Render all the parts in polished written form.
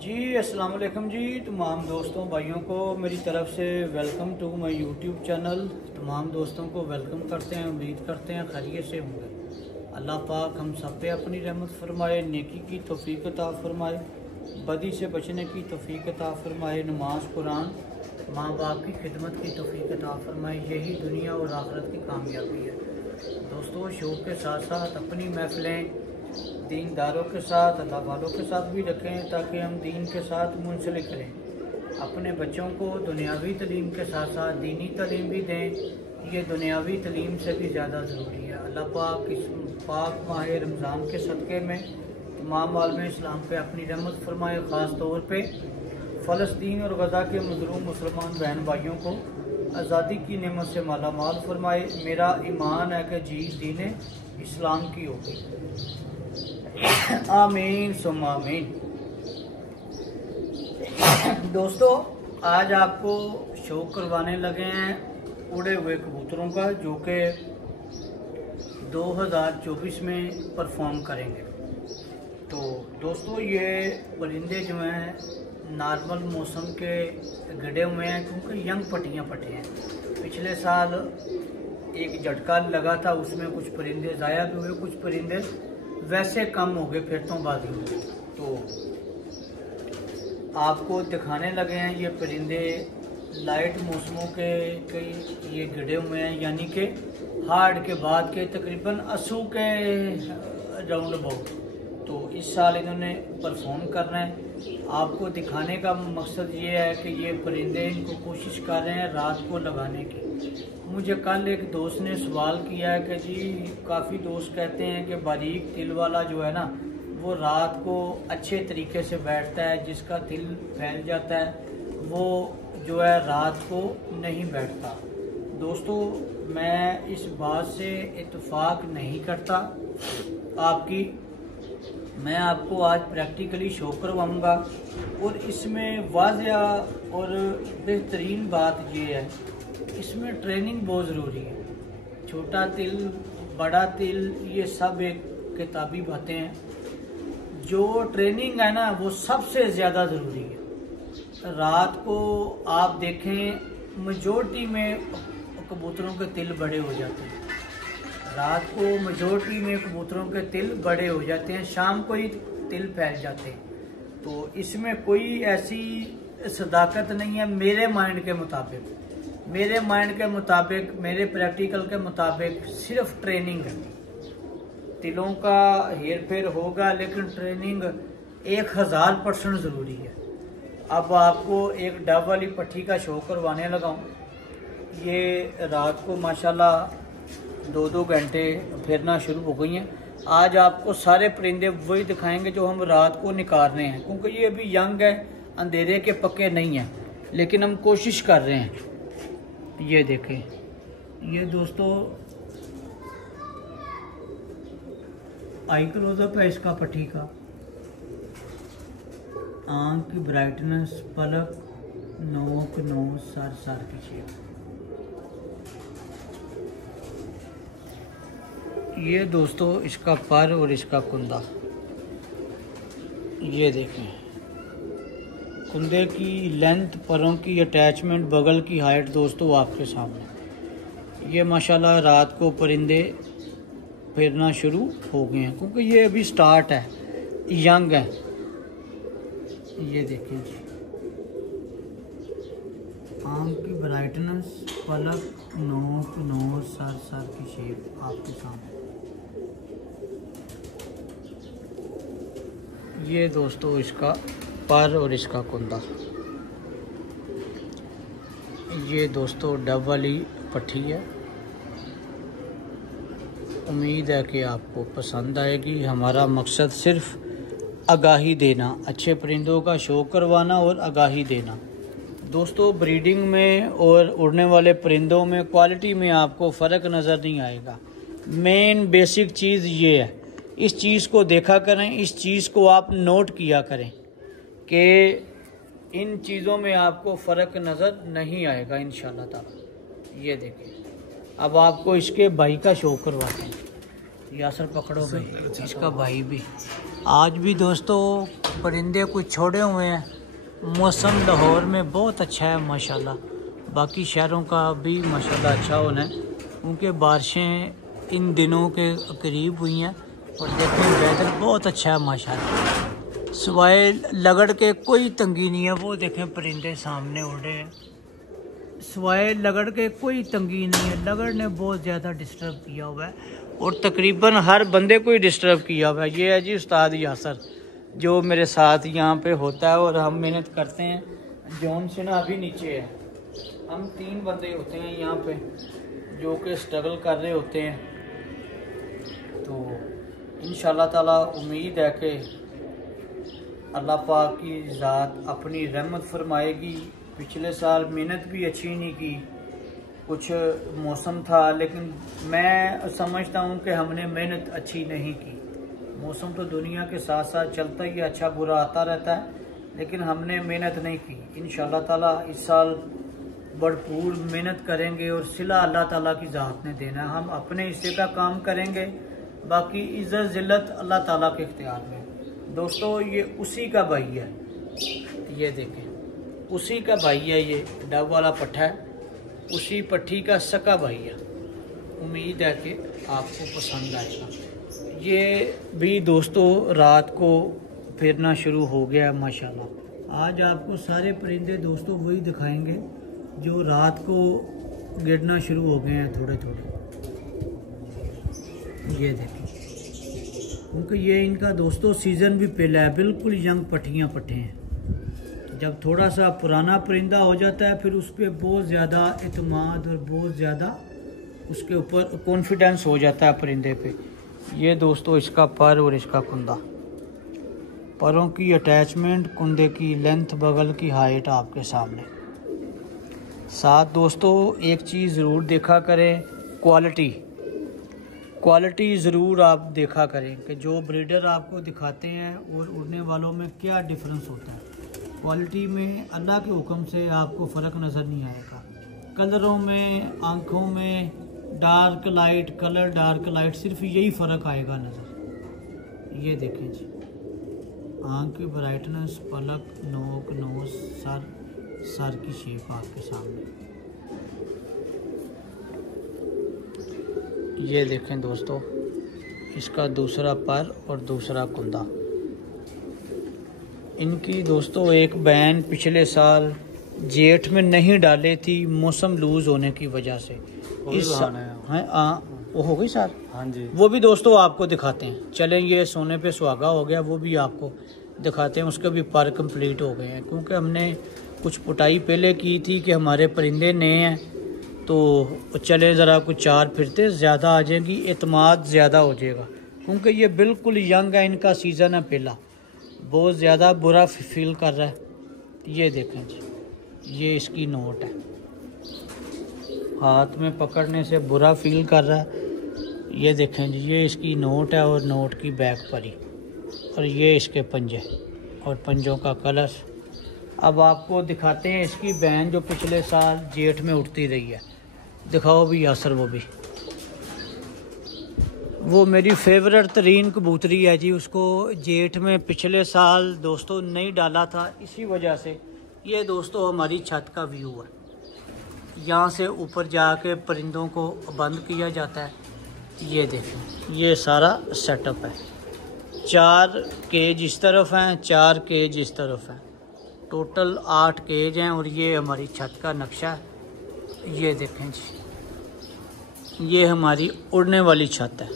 जी अस्सलाम वालेकुम जी। तमाम दोस्तों भाइयों को मेरी तरफ से welcome to my YouTube channel. तमाम दोस्तों को वेलकम करते हैं, उम्मीद करते हैं खैरियत से होंगे। अल्लाह पाक हम सब पे अपनी रहमत फरमाए, नेकी की तौफीक अता फरमाए, बदी से बचने की तौफीक अता फरमाए, नमाज कुरान माँ बाप की खिदमत की तौफीक अता फरमाए। यही दुनिया और आखिरत की कामयाबी है। दोस्तों शौक़ के साथ साथ अपनी महफिलें दीनदारों के साथ, अल्लाह वालों के साथ भी रखें ताकि हम दीन के साथ मुंसलिक रहें। अपने बच्चों को दुनियावी तालीम के साथ साथ दीनी तालीम भी दें। ये दुनियावी तालीम से भी ज़्यादा ज़रूरी है। अल्लाह पाक इस पाक माह रमज़ान के सदक़े में तमाम आलम इस्लाम पे अपनी रहमत फरमाए। ख़ास तौर पे फ़लस्तीन और गज़ा के मज़लूम मुसलमान बहन भाइयों को आज़ादी की नेमत से माला माल फरमाए। मेरा ईमान है कि जी दीन इस्लाम की होगी। आमीन सुम्मा आमीन। दोस्तों आज आपको शो करवाने लगे हैं उड़े हुए कबूतरों का, जो कि 2024 में परफॉर्म करेंगे। तो दोस्तों ये परिंदे जो हैं नॉर्मल मौसम के गड़े हुए हैं, क्योंकि यंग पट्टियाँ पटे हैं। पिछले साल एक झटका लगा था, उसमें कुछ परिंदे ज़ाया भी हुए, कुछ परिंदे वैसे कम हो गए फिरतों बाद ही। तो आपको दिखाने लगे हैं ये परिंदे लाइट मौसमों के ये गिरे हुए हैं, यानी कि हार्ड के बाद के तकरीबन 80 के राउंड अबाउट। तो इस साल इन्होंने परफॉर्म करना है। आपको दिखाने का मकसद ये है कि ये परिंदे इनको कोशिश कर रहे हैं रात को लगाने की। मुझे कल एक दोस्त ने सवाल किया है कि जी काफ़ी दोस्त कहते हैं कि बारीक तिल वाला जो है ना वो रात को अच्छे तरीके से बैठता है, जिसका तिल फैल जाता है वो जो है रात को नहीं बैठता। दोस्तों मैं इस बात से इत्तेफाक नहीं करता आपकी। मैं आपको आज प्रैक्टिकली शो करवाऊँगा और इसमें वाज़िया और बेहतरीन बात ये है, इसमें ट्रेनिंग बहुत ज़रूरी है। छोटा तिल, बड़ा तिल, ये सब एक किताबी बातें हैं। जो ट्रेनिंग है ना वो सबसे ज़्यादा ज़रूरी है। रात को आप देखें मेजॉरिटी में कबूतरों के तिल बड़े हो जाते हैं। रात को मेजॉरिटी में कबूतरों के तिल बड़े हो जाते हैं, शाम को ही तिल फैल जाते हैं। तो इसमें कोई ऐसी सदाकत नहीं है मेरे माइंड के मुताबिक। मेरे माइंड के मुताबिक, मेरे प्रैक्टिकल के मुताबिक सिर्फ ट्रेनिंग है। तिलों का हेर फेर होगा लेकिन ट्रेनिंग 1000% ज़रूरी है। अब आपको एक डब वाली पट्टी का शो करवाने लगा हूँ। ये रात को माशाल्लाह 2-2 घंटे फिरना शुरू हो गई हैं। आज आपको सारे परिंदे वही दिखाएंगे जो हम रात को निकाल रहे हैं, क्योंकि ये अभी यंग है, अंधेरे के पक्के नहीं हैं, लेकिन हम कोशिश कर रहे हैं। ये देखें, ये दोस्तों आई क्लोजअप है इसका पट्टी का। आंख की ब्राइटनेस, पलक, नोक, नोज, सर की शेप। ये दोस्तों इसका पर और इसका कुंदा, ये देखें कुंदे की लेंथ, परों की अटैचमेंट, बगल की हाइट दोस्तों आपके सामने। ये माशाल्लाह रात को परिंदे फिरना शुरू हो गए हैं, क्योंकि ये अभी स्टार्ट है, यंग है। ये देखें जी, आंख की ब्राइटनेस, पलक, नोक, नोज, सर की शेप आपके सामने। ये दोस्तों इसका पर और इसका कुंदा। ये दोस्तों डब वाली पट्टी है। उम्मीद है कि आपको पसंद आएगी। हमारा मकसद सिर्फ आगाही देना, अच्छे परिंदों का शो करवाना और आगाही देना। दोस्तों ब्रीडिंग में और उड़ने वाले परिंदों में क्वालिटी में आपको फ़र्क नज़र नहीं आएगा। मेन बेसिक चीज़ ये है, इस चीज़ को देखा करें, इस चीज़ को आप नोट किया करें कि इन चीज़ों में आपको फ़र्क नज़र नहीं आएगा इंशाल्लाह ताला। ये देखें, अब आपको इसके भाई का शो करवाते हैं। यासर पकड़ो भाई, इसका भाई भी। आज भी दोस्तों परिंदे कुछ छोड़े हुए हैं। मौसम लाहौर में बहुत अच्छा है माशाल्लाह, बाकी शहरों का भी माशाल्लाह अच्छा होना है क्योंकि बारिशें इन दिनों के करीब हुई हैं और देखने वेदर बहुत अच्छा है माशाल्लाह। सिवाय लगड़ के कोई तंगी नहीं है। वो देखें परिंदे सामने उड़ रहे हैं, सिवाय लगड़ के कोई तंगी नहीं है। लगड़ ने बहुत ज़्यादा डिस्टर्ब किया हुआ है और तकरीबन हर बंदे को ही डिस्टर्ब किया हुआ है। ये है जी उस्ताद यासर जो मेरे साथ यहाँ पे होता है और हम मेहनत करते हैं। जॉन सिन्हा अभी नीचे है। हम 3 बंदे होते हैं यहाँ पे जो कि स्ट्रगल कर रहे होते हैं। तो इंशाल्लाह ताला उम्मीद है कि अल्लाह पाक की ज़ात अपनी रहमत फरमाएगी। पिछले साल मेहनत भी अच्छी नहीं की, कुछ मौसम था, लेकिन मैं समझता हूँ कि हमने मेहनत अच्छी नहीं की। मौसम तो दुनिया के साथ साथ चलता ही, अच्छा बुरा आता रहता है, लेकिन हमने मेहनत नहीं की। इंशाल्लाह ताला इस साल भरपूर मेहनत करेंगे और सिला अल्लाह ताला की ज़ात ने देना है। हम अपने हिस्से का काम करेंगे, बाकी इज़्ज़त ज़िल्लत अल्लाह ताला के इख्तियार में। दोस्तों ये उसी का भाई है, ये देखें उसी का भाई है। ये डब वाला पट्ठा है, उसी पट्ठी का सका भाई है। उम्मीद है कि आपको पसंद आएगा। ये भी दोस्तों रात को फिरना शुरू हो गया है माशाल्लाह। आज आपको सारे परिंदे दोस्तों वही दिखाएंगे जो रात को गिरना शुरू हो गए हैं थोड़े थोड़े। ये देखें, क्योंकि ये इनका दोस्तों सीज़न भी पहला है, बिल्कुल यंग पट्टियाँ पट्टे हैं। जब थोड़ा सा पुराना परिंदा हो जाता है फिर उस पर बहुत ज़्यादा एतमाद और बहुत ज़्यादा उसके ऊपर कॉन्फिडेंस हो जाता है परिंदे पे। ये दोस्तों इसका पर और इसका कुंदा, परों की अटैचमेंट, कुंदे की लेंथ, बगल की हाइट आपके सामने। साथ दोस्तों एक चीज़ ज़रूर देखा करें, क्वालिटी ज़रूर आप देखा करें कि जो ब्रीडर आपको दिखाते हैं और उड़ने वालों में क्या डिफरेंस होता है। क्वालिटी में अल्लाह के हुक्म से आपको फ़र्क नज़र नहीं आएगा। कलरों में, आँखों में, dark light, colour dark light, सिर्फ यही फ़र्क आएगा नज़र। ये देखें जी, आँख की ब्राइटनेस, पलक, नोक, नोज, सर की शेप आपके सामने। ये देखें दोस्तों इसका दूसरा पर और दूसरा कुंदा। इनकी दोस्तों एक बैन पिछले साल जेठ में नहीं डाले थी मौसम लूज होने की वजह से। इस वो हो गई सर, हाँ जी, वो भी दोस्तों आपको दिखाते हैं। चलें, ये सोने पे सुहागा हो गया, वो भी आपको दिखाते हैं। उसके भी पर कंप्लीट हो गए हैं क्योंकि हमने कुछ पुटाई पहले की थी कि हमारे परिंदे नए हैं तो चले ज़रा कुछ 4 फिरते ज़्यादा आ जाएगी, एतमाद ज़्यादा हो जाएगा। क्योंकि ये बिल्कुल यंग है, इनका सीज़न है पहला, बहुत ज़्यादा बुरा फील कर रहा है। ये देखें जी, ये इसकी नोट है, हाथ में पकड़ने से बुरा फील कर रहा है। ये देखें जी, ये इसकी नोट है और नोट की बैक परी, और ये इसके पंजे और पंजों का कलर। अब आपको दिखाते हैं इसकी बहन जो पिछले साल जेठ में उठती रही है। दिखाओ भी यासर, वो मेरी फेवरेट तरीन कबूतरी है जी। उसको जेठ में पिछले साल दोस्तों नहीं डाला था, इसी वजह से। ये दोस्तों हमारी छत का व्यू है, यहाँ से ऊपर जाके परिंदों को बंद किया जाता है। ये देखें, ये सारा सेटअप है। 4 केज इस तरफ हैं, 4 केज इस तरफ हैं, टोटल 8 केज हैं। और ये हमारी छत का नक्शा है। ये देखें जी, ये हमारी उड़ने वाली छत है।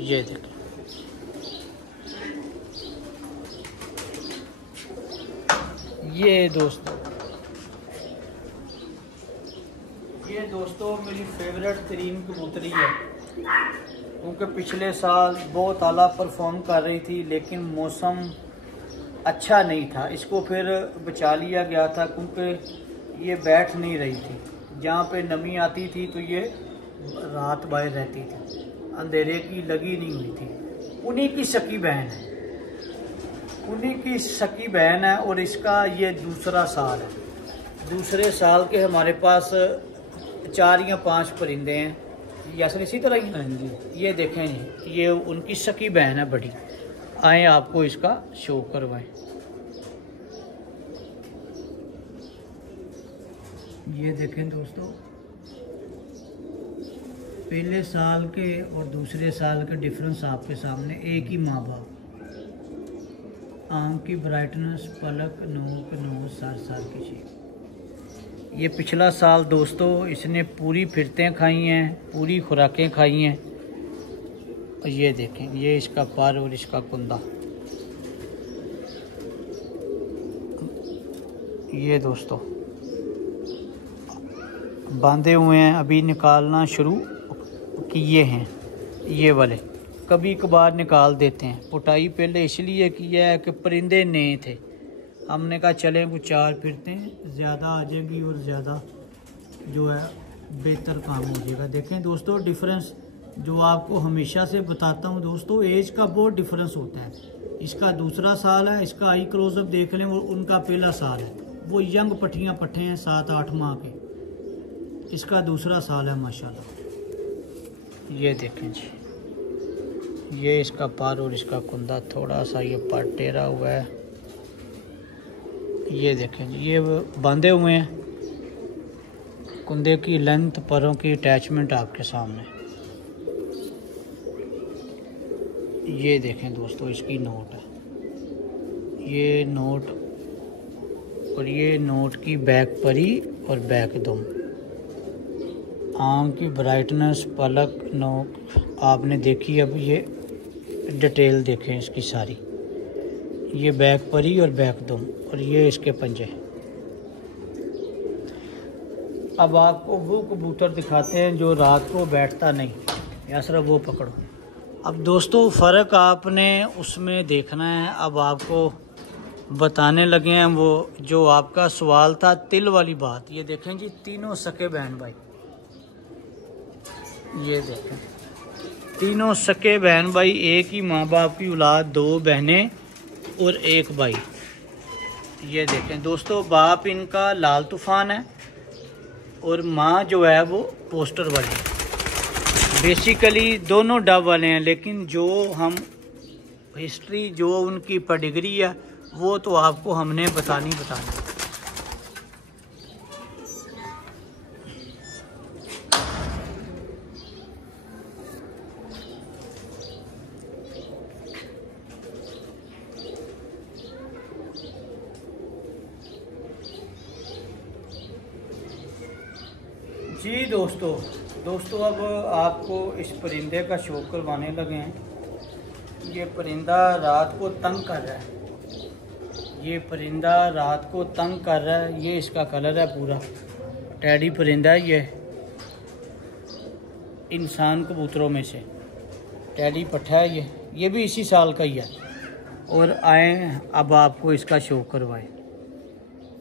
ये देखें, ये दोस्तों मेरी फेवरेट तरीन कबूतरी है क्योंकि पिछले साल बहुत आला परफॉर्म कर रही थी, लेकिन मौसम अच्छा नहीं था। इसको फिर बचा लिया गया था क्योंकि ये बैठ नहीं रही थी। जहाँ पे नमी आती थी तो ये रात बाहर रहती थी, अंधेरे की लगी नहीं हुई थी। उन्हीं की सकी बहन है और इसका ये दूसरा साल है। दूसरे साल के हमारे पास 4 या 5 परिंदे हैं यासर इसी तरह ही। हाँ जी। ये देखें जी, ये उनकी सकी बहन है बड़ी। आए आपको इसका शो करवाएं। ये देखें दोस्तों, पहले साल के और दूसरे साल के डिफरेंस आपके सामने। एक ही माँ बाप, आँख की ब्राइटनेस, पलक, नोक, नोज, सार की शेप। ये पिछला साल दोस्तों इसने पूरी फिरतें खाई हैं, पूरी खुराकें खाई हैं। और ये देखें, ये इसका पर और इसका कुंदा। ये दोस्तों बांधे हुए हैं, अभी निकालना शुरू किए हैं। ये वाले कभी कभार निकाल देते हैं। पुटाई पहले इसलिए किया है कि परिंदे नए थे। हमने कहा चलें वो 4 फिरते ज़्यादा आ जाएगी और ज़्यादा जो है बेहतर काम हो जाएगा। देखें दोस्तों डिफरेंस जो आपको हमेशा से बताता हूँ दोस्तों, एज का बहुत डिफरेंस होता है। इसका दूसरा साल है, इसका आई क्लोजअप देख लें, और उनका पहला साल है। वो यंग पट्टियाँ पट्टे हैं 7-8 माह के, इसका दूसरा साल है माशाल्लाह। ये देखें जी, ये इसका पर और इसका कुंदा, थोड़ा सा ये पर टेरा हुआ है। ये देखें जी, ये बांधे हुए हैं। कुंदे की लेंथ, परों की अटैचमेंट आपके सामने। ये देखें दोस्तों इसकी नोट है, ये नोट, और ये नोट की बैक परी और बैक दुम। आँख की ब्राइटनेस, पलक, नोक आपने देखी। अब ये डिटेल देखें इसकी सारी। ये बैक परी और बैक दुम, और ये इसके पंजे। अब आपको वो कबूतर दिखाते हैं जो रात को बैठता नहीं, या सिर्फ वो पकड़ो। अब दोस्तों फ़र्क आपने उसमें देखना है। अब आपको बताने लगे हैं वो जो आपका सवाल था तिल वाली बात। ये देखें जी, तीनों सके बहन भाई। ये देखें तीनों सके बहन भाई, एक ही माँ बाप की औलाद, 2 बहनें और 1 भाई। ये देखें दोस्तों, बाप इनका लाल तूफान है और माँ जो है वो पोस्टर वाली। बेसिकली दोनों डब वाले हैं, लेकिन जो हम हिस्ट्री, जो उनकी पेडिग्री है, वो तो आपको हमने बतानी। जी दोस्तों अब आपको इस परिंदे का शौक करवाने लगे हैं। ये परिंदा रात को तंग कर रहा है, ये परिंदा रात को तंग कर रहा है। ये इसका कलर है पूरा टैडी परिंदा है। ये इंसान कबूतरों में से टैडी पट्ठा है। ये भी इसी साल का ही है। और आए अब आपको इसका शौक करवाएं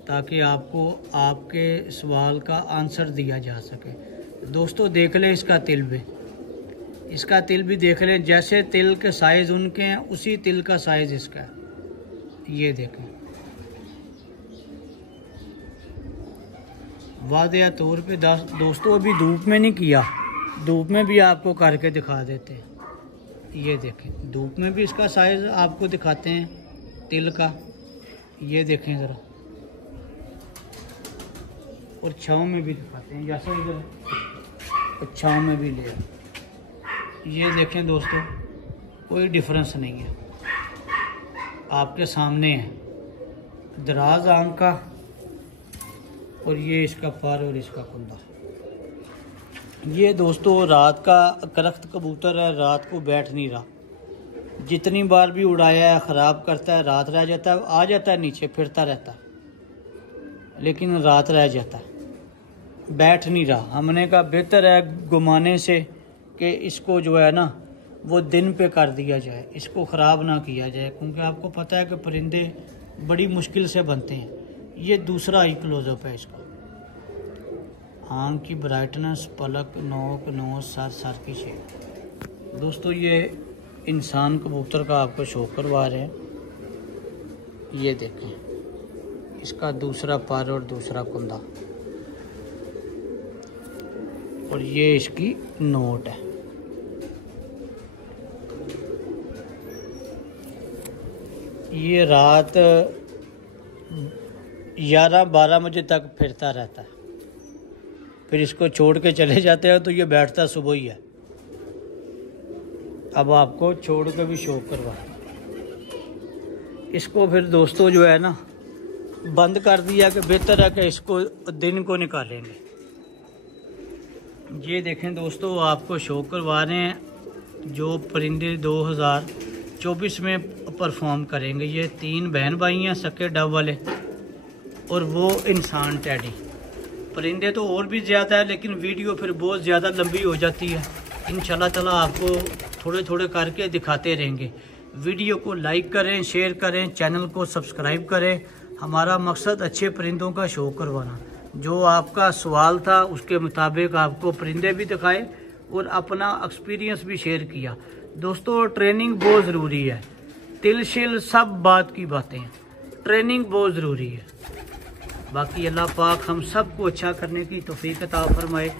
ताकि आपको आपके सवाल का आंसर दिया जा सके। दोस्तों देख लें इसका तिल भी, इसका तिल भी देख लें। जैसे तिल के साइज़ उनके हैं, उसी तिल का साइज़ इसका है। ये देखें, वादिया तौर पे दोस्तों अभी धूप में नहीं किया, धूप में भी आपको करके दिखा देते हैं। ये देखें, धूप में भी इसका साइज़ आपको दिखाते हैं तिल का। ये देखें ज़रा, और छाँव में भी दिखाते हैं, जैसा इधर और छाँव में भी ले। ये देखें दोस्तों, कोई डिफरेंस नहीं है, आपके सामने है। दराज आम का, और ये इसका पर और इसका कुंदा। ये दोस्तों रात का करख्त कबूतर है, रात को बैठ नहीं रहा। जितनी बार भी उड़ाया है ख़राब करता है, रात रह जाता है, आ जाता है नीचे फिरता रहता है, लेकिन रात रह जाता है, बैठ नहीं रहा। हमने कहा बेहतर है घुमाने से कि इसको जो है ना वो दिन पे कर दिया जाए, इसको ख़राब ना किया जाए, क्योंकि आपको पता है कि परिंदे बड़ी मुश्किल से बनते हैं। ये दूसरा आई क्लोजअप है इसका। आँख की ब्राइटनेस, पलक, नोक, नोज, सर की शेप। दोस्तों ये इंसान कबूतर का आपको शो करवा रहे हैं। ये देखें, इसका दूसरा पर और दूसरा कुंदा। और ये इसकी नोट है। ये रात 11-12 बजे तक फिरता रहता है, फिर इसको छोड़ के चले जाते हैं तो ये बैठता सुबह ही है। अब आपको छोड़ के भी शो करवा, इसको फिर दोस्तों जो है ना बंद कर दिया कि बेहतर है कि इसको दिन को निकालेंगे। ये देखें दोस्तों, आपको शो करवा रहे हैं जो परिंदे 2024 में परफॉर्म करेंगे। ये 3 बहन भाई हैं सके डब वाले और वो इंसान टैडी। परिंदे तो और भी ज़्यादा है लेकिन वीडियो फिर बहुत ज़्यादा लंबी हो जाती है। इंशाल्लाह ताला आपको थोड़े थोड़े करके दिखाते रहेंगे। वीडियो को लाइक करें, शेयर करें, चैनल को सब्सक्राइब करें। हमारा मकसद अच्छे परिंदों का शो करवाना। जो आपका सवाल था उसके मुताबिक आपको परिंदे भी दिखाए और अपना एक्सपीरियंस भी शेयर किया। दोस्तों ट्रेनिंग बहुत ज़रूरी है, तिल शिल सब बात की बातें हैं, ट्रेनिंग बहुत ज़रूरी है। बाकी अल्लाह पाक हम सब को अच्छा करने की तौफीक अता फरमाए।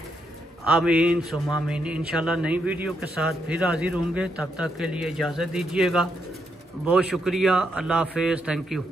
आमीन सुम्मा आमीन। इंशाल्लाह नई वीडियो के साथ फिर हाजिर होंगे, तब तक के लिए इजाज़त दीजिएगा। बहुत शुक्रिया। अल्लाह हाफिज़। Thank you.